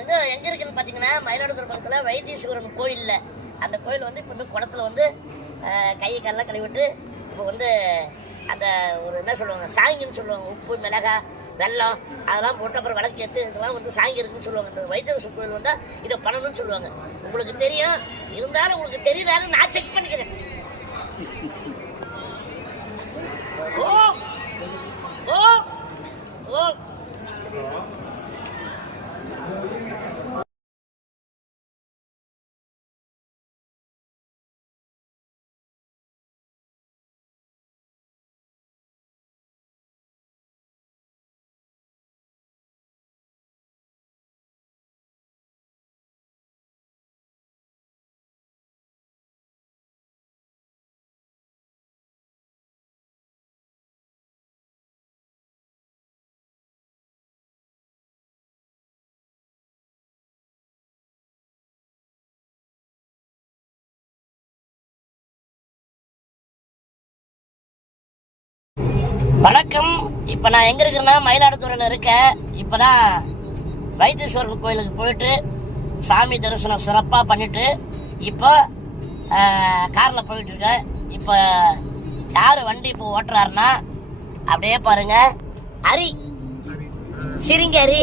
வந்து எங்கே இருக்குன்னு பார்த்தீங்கன்னா மயிலாடுதுறை பக்கத்தில் வைத்தீஸ்வரன் கோயிலில் அந்த கோயில் வந்து இப்போ வந்து குளத்துல வந்து கை காலெல்லாம் கழுவிட்டு இப்போ வந்து அந்த ஒரு என்ன சொல்லுவாங்க சாங்கின்னு சொல்லுவாங்க, உப்பு மிளகா வெல்லம் அதெல்லாம் போட்டு அப்புறம் விளக்கு ஏற்று இதெல்லாம் வந்து சாங்கி இருக்குன்னு சொல்லுவாங்க. இந்த வைத்தீஸ்வரன் கோயில் வந்தால் இதை பண்ணணும்னு சொல்லுவாங்க. உங்களுக்கு தெரியும், இருந்தாலும் உங்களுக்கு தெரியுதான்னு நான் செக் பண்ணிக்கிறேன். ஓம் ஓம் ஓம் வணக்கம். இப்போ நான் எங்கே இருக்கிறேன்னா மயிலாடுதுறையில் இருக்கேன். இப்போ தான் வைத்தீஸ்வரன் கோயிலுக்கு போயிட்டு சாமி தரிசனம் சிறப்பாக பண்ணிட்டு இப்போ காரில் போயிட்டு இருக்கேன். இப்போ யார் வண்டி இப்போ ஓட்டுறாருன்னா அப்படியே பாருங்க, ஹரி சிரிங்க ஹரி.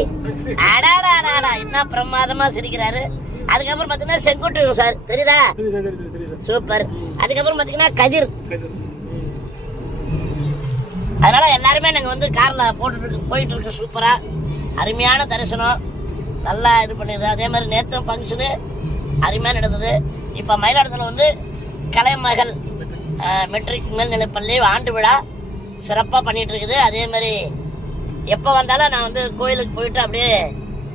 அடாடாடா என்ன பிரமாதமாக சிரிக்கிறாரு. அதுக்கப்புறம் பார்த்தீங்கன்னா செங்குட்டு சார் தெரியுதா, சூப்பர். அதுக்கப்புறம் பார்த்தீங்கன்னா கதிர். அதனால எல்லாருமே நாங்கள் வந்து காரில் போயிட்டு இருக்கு. சூப்பராக அருமையான தரிசனம், நல்லா இது பண்ணிடுது. அதே மாதிரி நேற்று ஃபங்க்ஷனு அருமையாக நடந்தது. இப்போ மயிலாடுதுறை வந்து கலைமகள் மெட்ரிக் மேல்நிலைப்பள்ளி ஆண்டு விழா சிறப்பாக பண்ணிகிட்டு இருக்குது. அதே மாதிரி எப்போ வந்தாலும் நான் வந்து கோயிலுக்கு போயிட்டு அப்படியே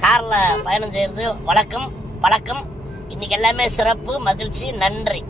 காரில் பயணம் செய்கிறது வழக்கம். இன்னைக்கு எல்லாமே சிறப்பு, மகிழ்ச்சி, நன்றி.